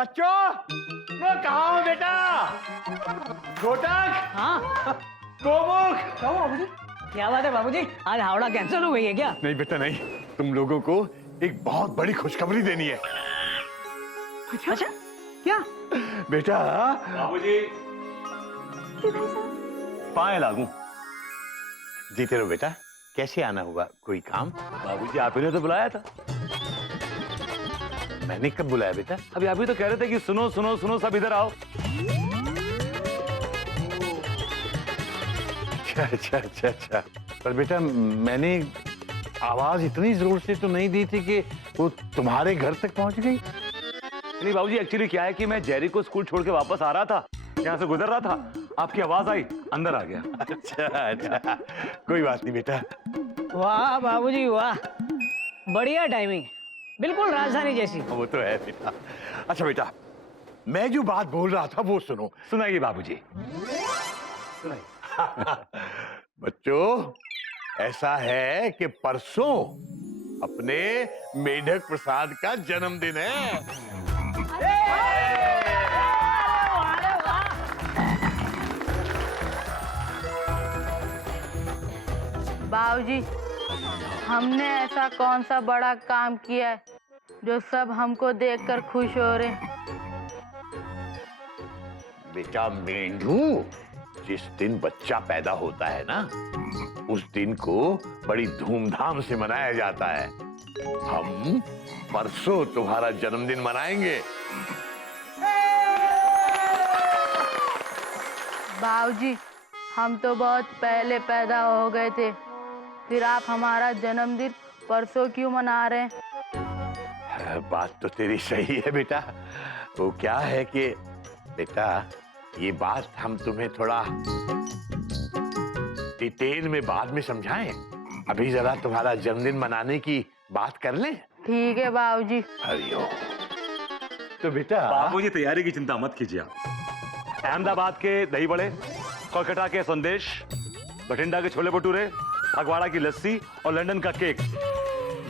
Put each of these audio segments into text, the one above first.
बच्चों, मैं कहाँ हूँ बेटा? घोटक, हाँ गोमुख। क्या हुआ बाबूजी? क्या बात है बाबूजी, आज हावड़ा कैंसिल हो गई है क्या? नहीं बेटा नहीं, तुम लोगों को एक बहुत बड़ी खुशखबरी देनी है। अच्छा क्या? बेटा बाबूजी, पाए लागू। जीते रहो बेटा। कैसे आना हुआ? कोई काम? बाबूजी आप ही ने तो बुलाया था। मैंने कब बुलाया बेटा? अभी आप ही तो कह रहे थे कि सुनो सुनो सुनो सब इधर आओ। अच्छा। पर बेटा मैंने आवाज इतनी जोर से तो नहीं दी थी कि वो तुम्हारे घर तक पहुंच गई। नहीं बाबूजी, एक्चुअली क्या है कि मैं जेरी को स्कूल छोड़ के वापस आ रहा था, यहाँ से गुजर रहा था, आपकी आवाज आई, अंदर आ गया। अच्छा, कोई बात नहीं बेटा। वाह बाबूजी वाह, बढ़िया टाइमिंग, बिल्कुल राजधानी जैसी। वो तो है बेटा। अच्छा बेटा, मैं जो बात बोल रहा था वो सुनो। सुनाइए बाबूजी, सुनाइए। बच्चों, ऐसा है कि परसों अपने मेढक प्रसाद का जन्मदिन है। बाबूजी, हमने ऐसा कौन सा बड़ा काम किया है जो सब हमको देखकर खुश हो रहे? बेटा मेंढू, जिस दिन बच्चा पैदा होता है ना, उस दिन को बड़ी धूमधाम से मनाया जाता है। हम परसों तुम्हारा जन्मदिन मनाएंगे। बाबूजी, हम तो बहुत पहले पैदा हो गए थे, फिर आप हमारा जन्मदिन परसों क्यों मना रहे हैं? बात तो तेरी सही है बेटा। वो क्या है कि बेटा, ये बात हम तुम्हें थोड़ा डिटेल में बाद में समझाएं। अभी जरा तुम्हारा जन्मदिन मनाने की बात कर लें। ठीक है बाबूजी। हरिओम। तो बेटा बाबूजी तैयारी की चिंता मत कीजिए आप। अहमदाबाद के दही बड़े, कोलकाता के संदेश, बठिंडा के छोले भटूरे, फगवाड़ा की लस्सी और लंदन का केक,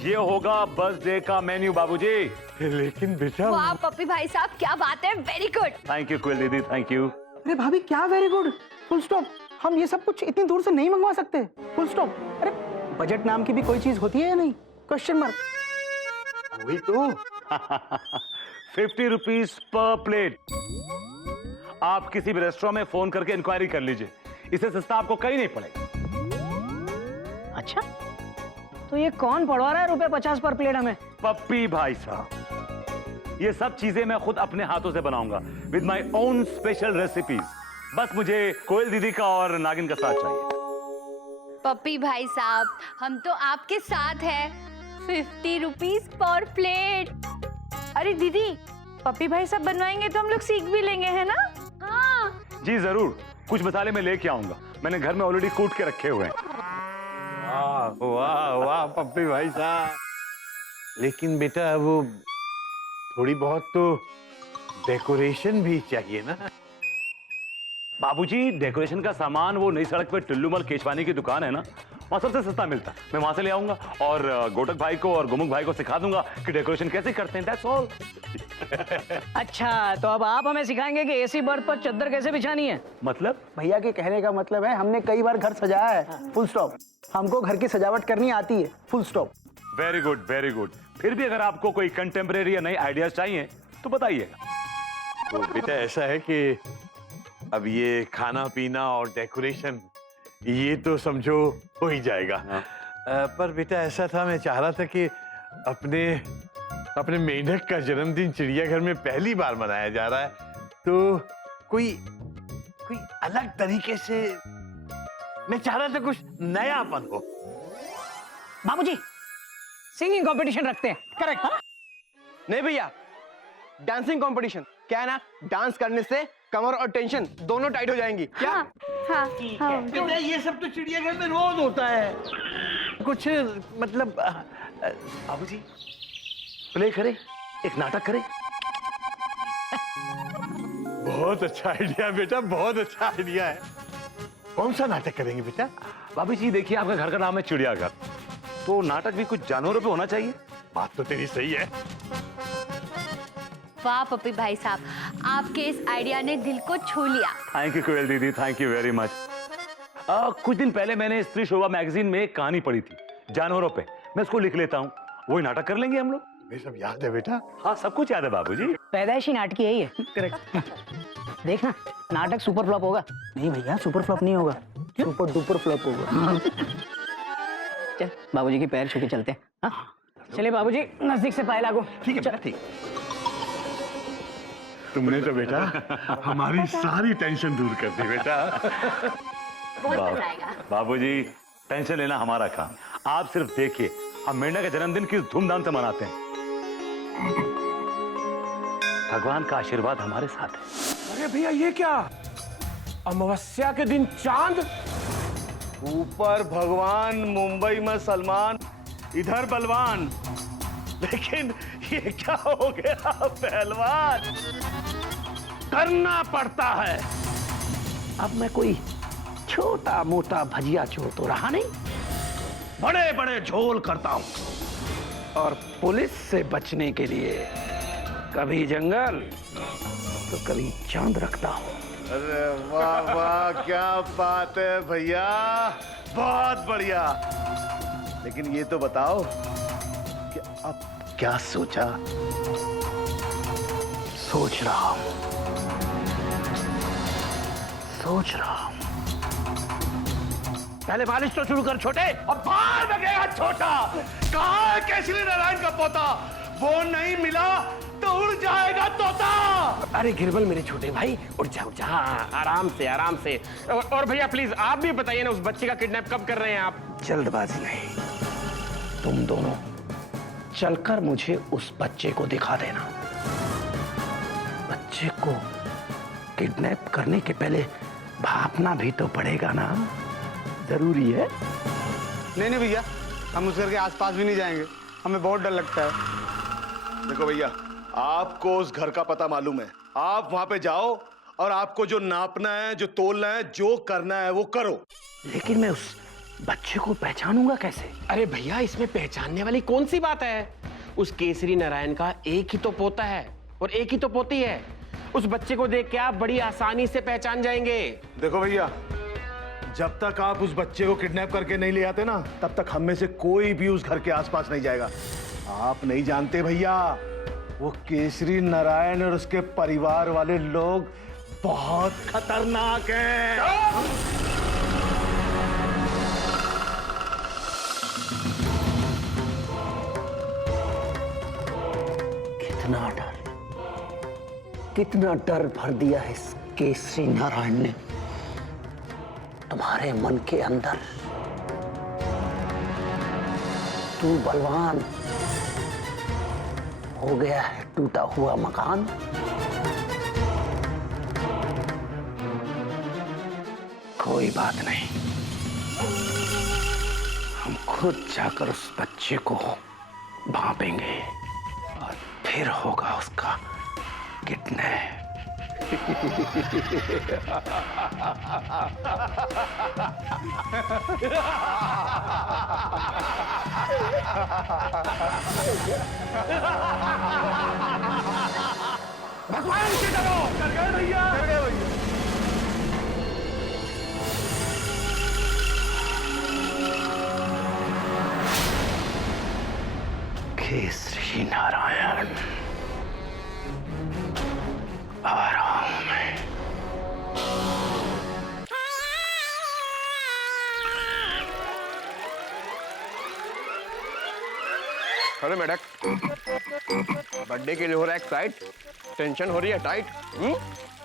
ये होगा बर्थडे का मेन्यू बाबूजी। लेकिन बेटा, वाह पप्पी भाई साहब, क्या बात है, वेरी गुड। थैंक यू कोयल दीदी, थैंक यू। अरे भाभी क्या वेरी गुड, फुल स्टॉप। हम ये सब कुछ इतनी दूर से नहीं मंगवा सकते, फुल स्टॉप। अरे बजट नाम की भी कोई चीज होती है या नहीं? Question mark. वही तो। 50 रुपीज पर प्लेट। आप किसी भी रेस्टोरेंट में फोन करके इंक्वायरी कर लीजिए, इससे सस्ता आपको कहीं नहीं पड़ेगा। अच्छा, तो ये कौन पड़वा रहा है ₹50 पर प्लेट हमें? पप्पी भाई साहब, ये सब चीजें मैं खुद अपने हाथों से बनाऊंगा with my own special recipes. बस मुझे कोयल दीदी का और नागिन का साथ चाहिए। पप्पी भाई साहब, हम तो आपके साथ हैं। 50 रुपीज पर प्लेट। अरे दीदी, पप्पी भाई सब बनवाएंगे तो हम लोग सीख भी लेंगे, है ना? हाँ जी जरूर, कुछ मसाले मैं लेके आऊंगा, मैंने घर में ऑलरेडी कूट के रखे हुए हैं। वाह वाह वाह पप्पी भाई साहब। लेकिन बेटा वो थोड़ी बहुत तो डेकोरेशन भी चाहिए ना। बाबूजी, डेकोरेशन का सामान वो नई सड़क पे टुल्लूमल केशवानी की दुकान है ना, वहाँ सबसे सस्ता मिलता है। मैं वहां से ले आऊंगा और गोटक भाई को और गोमुख भाई को सिखा दूंगा कि डेकोरेशन कैसे करते हैं। That's all. अच्छा, तो अब आप हमें सिखाएंगे कि एसी बर्थ पर चद्दर कैसे बिछानी है? मतलब? भैया के कहने का मतलब है हमने कई बार घर सजाया है, फुल स्टॉप। हमको घर की सजावट करनी आती है, full stop. Very good very good. फिर भी अगर आपको कोई कंटेम्परेरी या नई आइडियाज चाहिए तो बताइएगा। तो बेटा ऐसा है कि अब ये खाना पीना और डेकोरेशन ये तो समझो हो ही जाएगा। पर बेटा ऐसा था, मैं चाह रहा था कि अपने मेढक का जन्मदिन चिड़ियाघर में पहली बार मनाया जा रहा है, तो कोई अलग तरीके से मैं चाह रहा था, कुछ नयापन हो। बाबूजी, सिंगिंग कंपटीशन रखते हैं। करेक्ट। नहीं भैया, डांसिंग कंपटीशन। क्या है ना, डांस करने से कमर और टेंशन दोनों टाइट हो जाएंगी। क्या? हाँ हाँ। बेटा ये सब तो चिड़ियाघर में रोज होता है। कुछ मतलब बाबूजी, प्ले करें, एक नाटक करें। बहुत अच्छा आइडिया बेटा, बहुत अच्छा आइडिया है। कौन सा नाटक करेंगे बेटा? बाबूजी देखिए, आपका घर का नाम है चिड़ियाघर, तो नाटक भी कुछ जानवरों पे होना चाहिए। बात तो तेरी सही है। वाह पप्पी भाई साहब, आपके इस आइडिया ने दिल को छू लिया। थैंक यू कोयल दीदी, थैंक यू वेरी मच। कुछ दिन पहले मैंने स्त्री शोभा मैगजीन में एक कहानी पढ़ी थी जानवरों पे। मैं उसको लिख लेता हूँ, वही नाटक कर लेंगे हम लोग। ये सब याद है बेटा? हाँ, सब कुछ याद है बाबूजी। पैदाइशी नाटकी है ये। करेक्ट। देखना नाटक सुपर फ्लॉप होगा। नहीं भैया, सुपर फ्लॉप नहीं होगा, सुपर डुपर फ्लॉप होगा। चल बाबूजी की पैर छू के चलते हैं। हाँ चलिए बाबूजी, नजदीक से पाए लागू। ठीक है बेटा, ठीक। तुमने तो बेटा हमारी सारी टेंशन दूर कर दी बेटा। बहुत मजा आएगा। बाबूजी, टेंशन लेना हमारा काम। आप सिर्फ देखिए, हम मेंढा का जन्मदिन किस धूमधाम से मनाते हैं। भगवान का आशीर्वाद हमारे साथ है। अरे भैया ये क्या, अमावस्या के दिन चांद, ऊपर भगवान, मुंबई में सलमान, इधर बलवान। लेकिन ये क्या हो गया पहलवान, करना पड़ता है। अब मैं कोई छोटा मोटा भजिया चोर तो रहा नहीं, बड़े बड़े झोल करता हूं, और पुलिस से बचने के लिए कभी जंगल तो कभी चांद रखता हूं। अरे वाह वाह, क्या बात है भैया, बहुत बढ़िया। लेकिन ये तो बताओ कि अब क्या सोचा? सोच रहा हूं, सोच रहा हूं। पहले मालिश तो शुरू कर छोटे। अब बाहर में गया छोटा, कहाँ है केसरी नारायण का पोता? वो नहीं मिला तो उड़ जाएगा तोता। अरे गिरबल मेरे छोटे भाई, उठ जा उठ जा, आराम से आराम से। और भैया प्लीज आप भी बताइए ना, उस बच्चे का किडनैप कब कर रहे हैं आप? जल्दबाजी नहीं, तुम दोनों चलकर मुझे उस बच्चे को दिखा देना। बच्चे को किडनैप करने के पहले भापना भी तो पड़ेगा ना, जरूरी है। नहीं नहीं भैया, हम उस घर के आसपास भी नहीं जाएंगे, हमें बहुत डर लगता है। देखो भैया, आपको उस घर का पता मालूम है, आप वहां पे जाओ और आपको जो नापना है, जो तोलना है, जो करना है वो करो। लेकिन मैं उस बच्चे को पहचानूंगा कैसे? अरे भैया इसमें पहचानने वाली कौन सी बात है? उस केसरी नारायण का एक ही तो पोता है और एक ही तो पोती है। उस बच्चे को देख के आप बड़ी आसानी से पहचान जाएंगे। देखो भैया, जब तक आप उस बच्चे को किडनैप करके नहीं ले आते ना, तब तक हम में से कोई भी उस घर के आसपास नहीं जाएगा। आप नहीं जानते भैया, वो केसरी नारायण और उसके परिवार वाले लोग बहुत खतरनाक हैं। कितना डर भर दिया है इस केसरी नारायण ने तुम्हारे मन के अंदर। तू बलवान हो गया है टूटा हुआ मकान। कोई बात नहीं, हम खुद जाकर उस बच्चे को भापेंगे और फिर होगा उसका किडनैप। भगवान की डरो, कर गए भैया, कर गए भैया। केसरी नारायण आ रहा हूं मैं। अरे मैडक, बर्थडे के लिए हो रहा है एक्साइट, टेंशन हो रही है टाइट।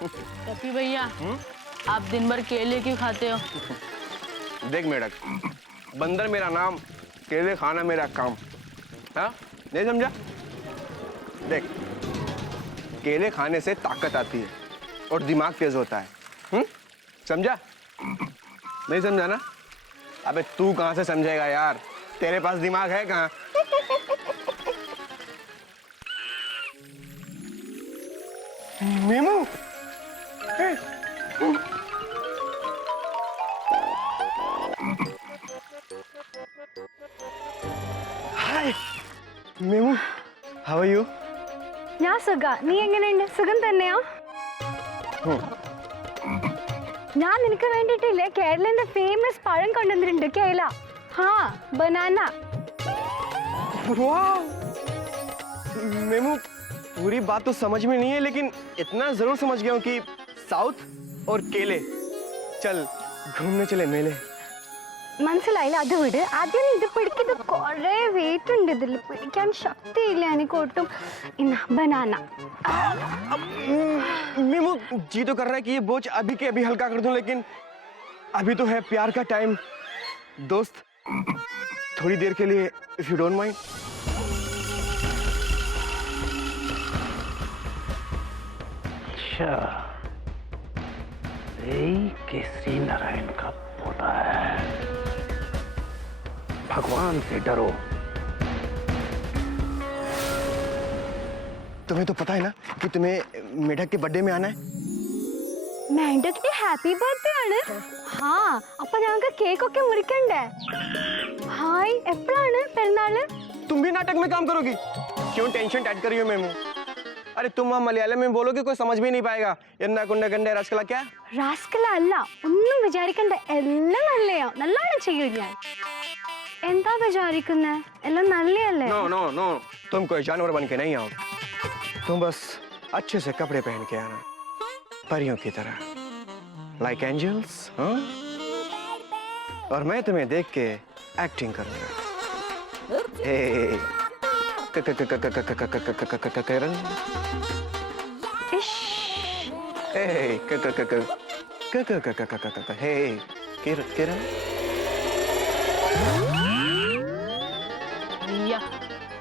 पप्पी भैया, आप दिन भर केले क्यों खाते हो? देख मेढक, बंदर मेरा नाम, केले खाना मेरा काम। हाँ नहीं समझा? देख, केले खाने से ताकत आती है और दिमाग तेज होता है। समझा? नहीं समझा ना? अबे तू कहाँ से समझेगा यार, तेरे पास दिमाग है कहाँ? मेमू, हाय मेमू, हाउ आर यू? यहाँ सर സുഖ നീ എങ്ങനെയുണ്ട് സുഖം തന്നെയാ ഞാൻ നിനക്ക് വേണ്ടിട്ടില്ലേ കേരളത്തിന്റെ ഫേമസ് പഴം കൊണ്ടുവന്നിട്ടുണ്ട് കേല ഹാ ബനാന वाह मेमू पूरी बात तो समझ में नहीं है लेकिन इतना जरूर समझ गया हूँ कि साउथ और केले चल घूमने चले मेले മനസ്സിലായില്ല അത് വിട് ആദ്യം ഇത് പിടിക്കുന്നത് കുറേ വെയിറ്റ് ഉണ്ട് ഇതിൽ പിടിക്കാൻ ശക്തിയില്ല എനിക്ക് ഒട്ടും ഇന്ന ബനാന मेमू जी तो कर रहा है कि ये बोझ अभी के अभी हल्का कर दूं लेकिन अभी तो है प्यार का टाइम दोस्त थोड़ी देर के लिए इफ यू डोंट माइंड अच्छा यही केसरी नारायण का पोता है भगवान से डरो तुम्हें तो पता है ना कि तुम्हें मेढक के बर्थडे में आना है മേണ്ടക്കിന്റെ ഹാപ്പി ബർത്ത്ഡേ ആണ് ഹാ അപ്പൊ ഞങ്ങൾക്ക് കേക്ക് ഒക്കെ മുറിക്കണ്ടേ ഹായ് എപ്പോഴാണ് പെരുന്നാള് तुम भी नाटक में काम करोगी क्यों टेंशन टाइट कर रही हो मेमू अरे तुम वहाँ मलयालम में बोलोगे कोई समझ भी नहीं पाएगा यन्ना कुंडे गंडे रसकला क्या റാസ്കല അല്ല ഒന്നും വിചാരിക്കണ്ട എല്ലാം നല്ലയോ നല്ലോണം ചെയ്യും ഞാൻ എന്താ വിചാരിക്കുന്നേ എല്ലാം നല്ലയല്ലേ नो नो नो तुम कोई जानवर बन के नहीं आओगे तुम बस अच्छे से कपड़े पहन के आना परियों की तरह लाइक एंजल्स हाँ और मैं तुम्हें देख के एक्टिंग करूंगा हे करण ഇഷ് हे हे किरण भैया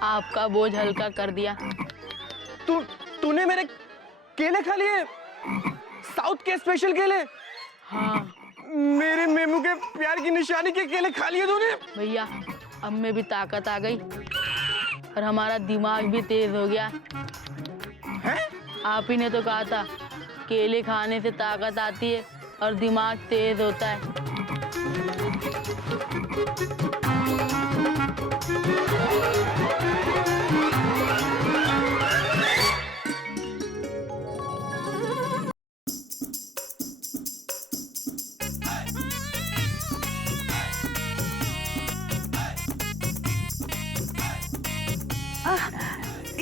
आपका बोझ हल्का कर दिया तूने मेरे केले खा लिए साउथ के स्पेशल केले हाँ मेरे मेमू के प्यार की निशानी के केले खा लिए तूने भैया अब में भी ताकत आ गई और हमारा दिमाग भी तेज हो गया हैं? आप ही ने तो कहा था केले खाने से ताकत आती है और दिमाग तेज होता है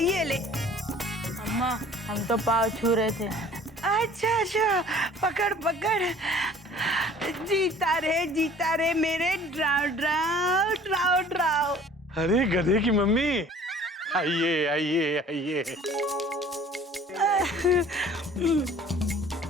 ये ले अम्मा हम तो पाँव छू रहे थे अच्छा अच्छा पकड़ पकड़ जीता रे मेरे ड्राउ ड्राउ ड्राउ ड्राउ अरे गधे की मम्मी आइए आइए आइए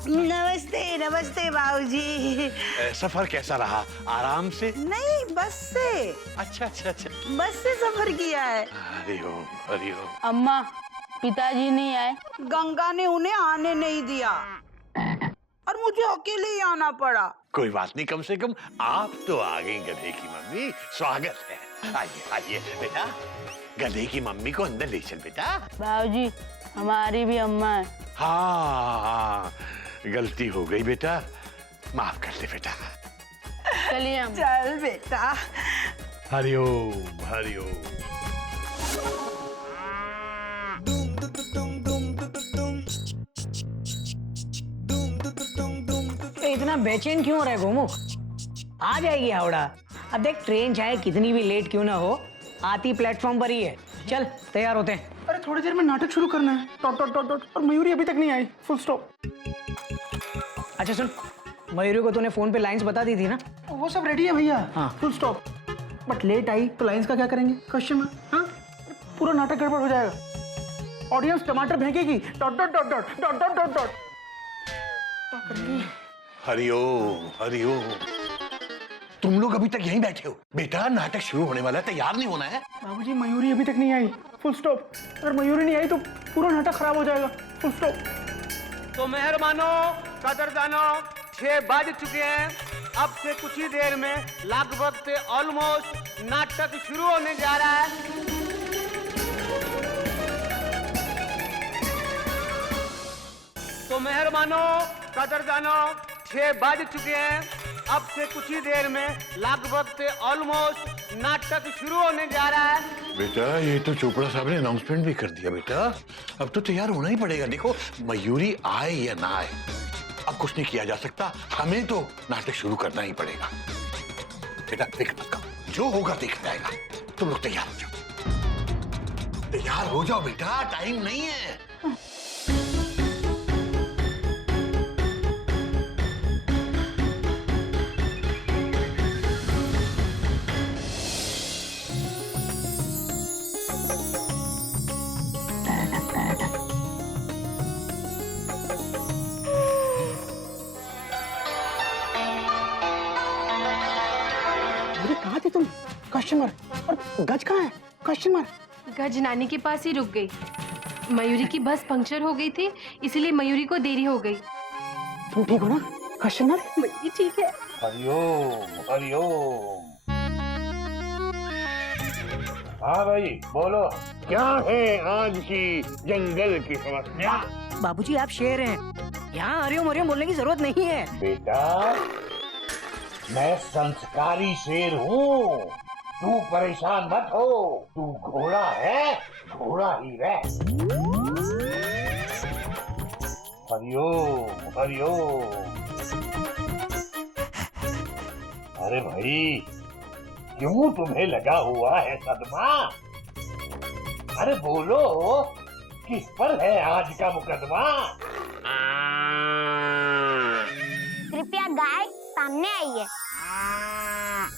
नमस्ते नमस्ते बाबूजी सफर कैसा रहा आराम से नहीं बस से अच्छा अच्छा अच्छा बस से सफर किया है हरिओम हरिओम अम्मा पिताजी नहीं आए गंगा ने उन्हें आने नहीं दिया और मुझे अकेले ही आना पड़ा कोई बात नहीं कम से कम आप तो आ गई गधे की मम्मी स्वागत है आइए आइए बेटा गधे की मम्मी को अंदर ले चल बेटा बाबूजी हमारी भी अम्मा है हाँ गलती हो गई बेटा माफ कर दे बेटा चलिए हम चल बेटा हरिओम हरिओम इतना बेचैन क्यों हो रहा है गोमुख आ जाएगी हावड़ा अब देख ट्रेन चाहे कितनी भी लेट क्यों ना हो आती प्लेटफॉर्म पर ही है चल तैयार होते हैं अरे थोड़ी देर में नाटक शुरू करना है डॉट डॉट डॉट डॉट और मयूरी अभी तक नहीं आई फुल स्टॉप अच्छा सुन मयूरी को तूने फोन पे लाइंस बता दी थी ना वो सब रेडी है भैया हाँ। फुल स्टॉप बट लेट आई तो लाइंस का क्या करेंगे क्वेश्चन में हाँ पूरा नाटक गड़बड़ हो जाएगा ऑडियंस टमाटर फेंकेगी dot dot dot dot dot dot dot dot क्या करेंगे हरिओम हरिओम तुम लोग अभी तक यहीं बैठे हो बेटा नाटक शुरू होने वाला है तैयार नहीं होना है बाबूजी मयूरी अभी तक नहीं आई फुल स्टॉप अगर मयूरी नहीं आई तो पूरा नाटक खराब हो जाएगा फुल स्टॉप तो मेहरबानों कदरदानों 6 बज चुके हैं अब से कुछ ही देर में लगभग से ऑलमोस्ट नाटक शुरू होने जा रहा है तो मेहरबानों कदरदानों 6 बज चुके हैं अब से कुछ ही देर में लगभग से ऑलमोस्ट नाटक शुरू होने जा रहा है बेटा ये तो चोपड़ा साहब ने अनाउंसमेंट भी कर दिया बेटा, अब तो तैयार होना ही पड़ेगा। देखो मयूरी आए या ना आए, अब कुछ नहीं किया जा सकता, हमें तो नाटक शुरू करना ही पड़ेगा। बेटा फिक्र मत करो, जो होगा देखा जाएगा। तुम लोग तैयार हो जाओ, तैयार हो जाओ बेटा, टाइम नहीं है। अरे कहाँ थे तुम? Question mark. और गज कहाँ है? Question mark. गज नानी के पास ही रुक गई। मयूरी की बस पंक्चर हो गई थी, इसलिए मयूरी को देरी हो गई। तुम ठीक हो ना? Question mark. मयूरी ठीक है। हरिओम हरिओम। हाँ भाई बोलो, क्या है आज की जंगल की समस्या? बाबूजी आप शेर हैं, यहाँ हरिओम हरिओम बोलने की जरूरत नहीं है। बेटा मैं संस्कारी शेर हूँ, तू परेशान मत हो। तू घोड़ा है, घोड़ा ही रह। हरिओम हरिओम। अरे भाई क्यों तुम्हें लगा हुआ है सदमा? अरे बोलो, किस पर है आज का मुकदमा? कृपया गाय सामने आइए।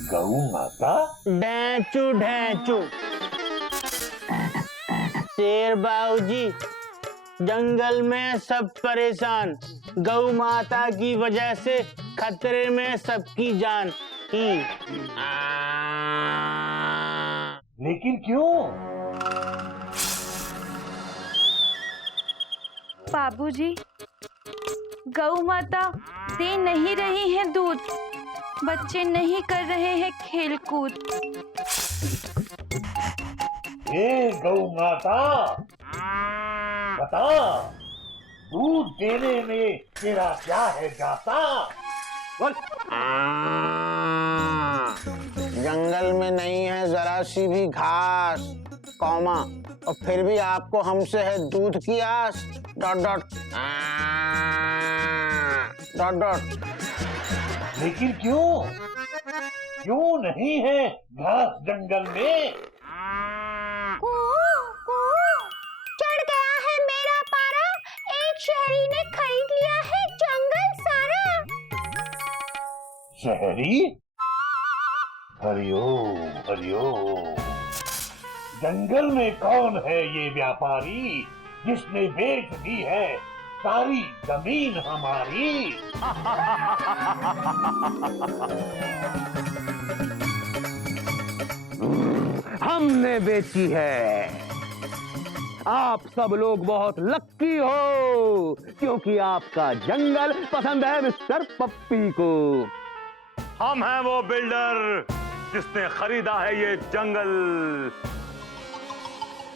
गऊ माता? ढैंचू ढैंचू। शेर बाबूजी, जंगल में सब परेशान, गौ माता की वजह से खतरे में सबकी जान की। लेकिन क्यों? बाबूजी, गौ माता दे नहीं रही है दूध, बच्चे नहीं कर रहे हैं खेल कूद। हे गौ माता, बता दूध देने में तेरा क्या है जाता? बोल। जंगल में नहीं है जरा सी भी घास, कौमा, और फिर भी आपको हमसे है दूध की आस। Dot dot dot dot. लेकिन क्यों? क्यों नहीं है घास जंगल में? चढ़ गया है मेरा पारा, एक शहरी ने खरीद लिया है जंगल सारा। शहरी? हरिओम हरिओम। जंगल में कौन है ये व्यापारी जिसने बेच दी है सारी जमीन हमारी? हमने बेची है। आप सब लोग बहुत लक्की हो क्योंकि आपका जंगल पसंद है मिस्टर पप्पी को। हम हैं वो बिल्डर जिसने खरीदा है ये जंगल।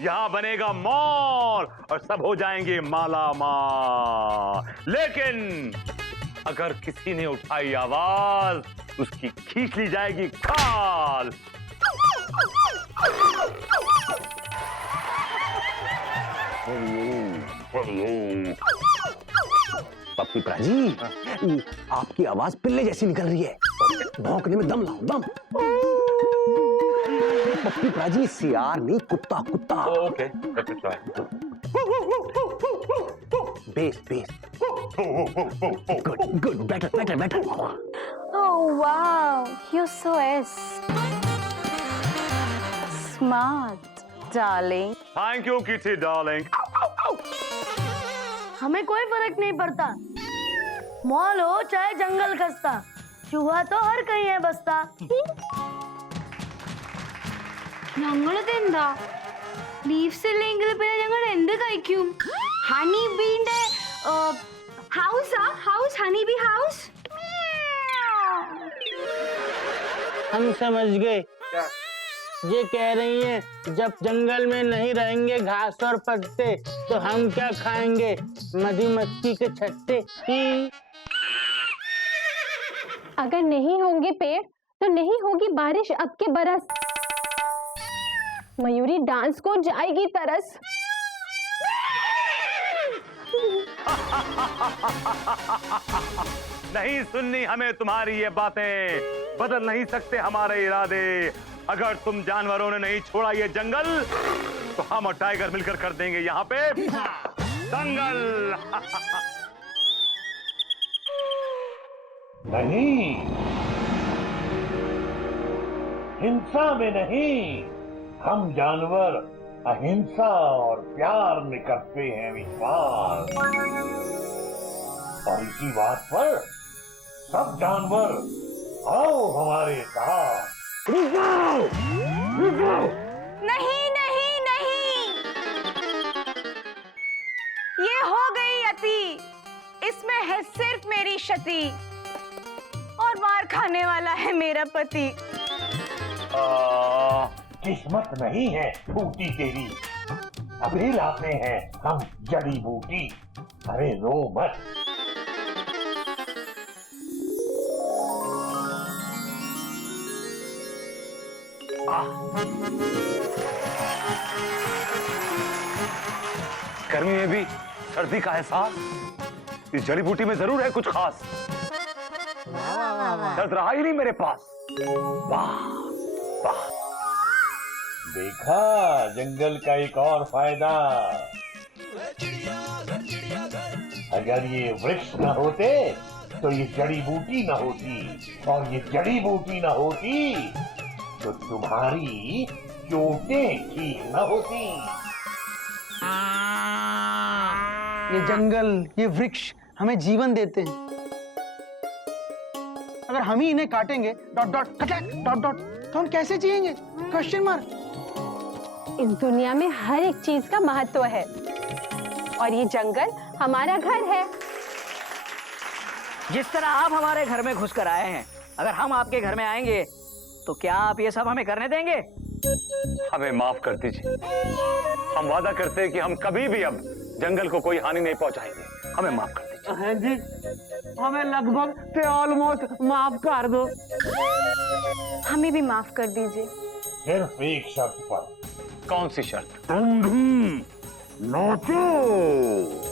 यहाँ बनेगा मॉल और सब हो जाएंगे माला माल। लेकिन अगर किसी ने उठाई आवाज, उसकी खींच ली जाएगी खाल। पप्पी प्राजी, आपकी आवाज पिल्ले जैसी निकल रही है, भौंकने में दम लाओ दम। पप्पी प्राजी, सियार नहीं कुत्ता कुत्ता। Okay, base base. Good good, better better better. Oh wow, you're so smart, darling. Thank you kitty darling. हमें कोई फर्क नहीं पड़ता, मॉल हो चाहे जंगल खस्ता, चूहा तो हर कहीं है बसता। ഞങ്ങളെന്താ ലീവ്സ് ഇല്ലെങ്കിൽ പിന്നെ ഞങ്ങൾ എന്ത് കഴിക്കും? ഹണി ബീന്റെ ഹൗസ് ഹണി ബी हाउस। हम समझ गए, ये कह रही हैं जब जंगल में नहीं रहेंगे घास और पत्ते तो हम क्या खाएंगे? मधुमक्खी के छत्ते। अगर नहीं होंगे पेड़ तो नहीं होगी बारिश अब के बरस। मयूरी डांस को जाएगी तरस। नहीं सुननी हमें तुम्हारी ये बातें, बदल नहीं सकते हमारे इरादे। अगर तुम जानवरों ने नहीं छोड़ा ये जंगल तो हम और टाइगर मिलकर कर देंगे यहाँ पे दंगल। नहीं, हिंसा में नहीं, हम जानवर अहिंसा और प्यार में करते हैं विश्वास। और इसी बात पर सब जानवर आओ हमारे साथ। रुक जाओ, रुक जाओ। नहीं नहीं नहीं, ये हो गई अति, इसमें है सिर्फ मेरी क्षति और मार खाने वाला है मेरा पति। किस्मत नहीं है फूटी तेरी, अभी लाते हैं हम जड़ी बूटी। अरे रो मत। गर्मी में भी सर्दी का एहसास, इस जड़ी बूटी में जरूर है कुछ खास। दर्द रहा ही नहीं मेरे पास। वाह वाह। देखा जंगल का एक और फायदा, अगर ये वृक्ष न होते तो ये जड़ी बूटी न होती, और ये जड़ी बूटी न होती तो तुम्हारी चोटें ठीक न होती। ये जंगल, ये वृक्ष हमें जीवन देते हैं। अगर हम ही इन्हें काटेंगे डॉट डॉट कटैक डॉट डॉट, तो हम कैसे जिएंगे? Question mark. इस दुनिया में हर एक चीज का महत्व है और ये जंगल हमारा घर है। जिस तरह आप हमारे घर में घुस कर आए हैं, अगर हम आपके घर में आएंगे तो क्या आप ये सब हमें करने देंगे? हमें माफ कर दीजिए। हम वादा करते हैं कि हम कभी भी अब जंगल को कोई हानि नहीं पहुंचाएंगे। हमें माफ कर दीजिए। हाँ जी, हमें लगभग से ऑलमोस्ट माफ कर दो। हमें भी माफ कर दीजिए। सिर्फ एक शर्त पर। कौन सी शर्त? तुम भी नाचो।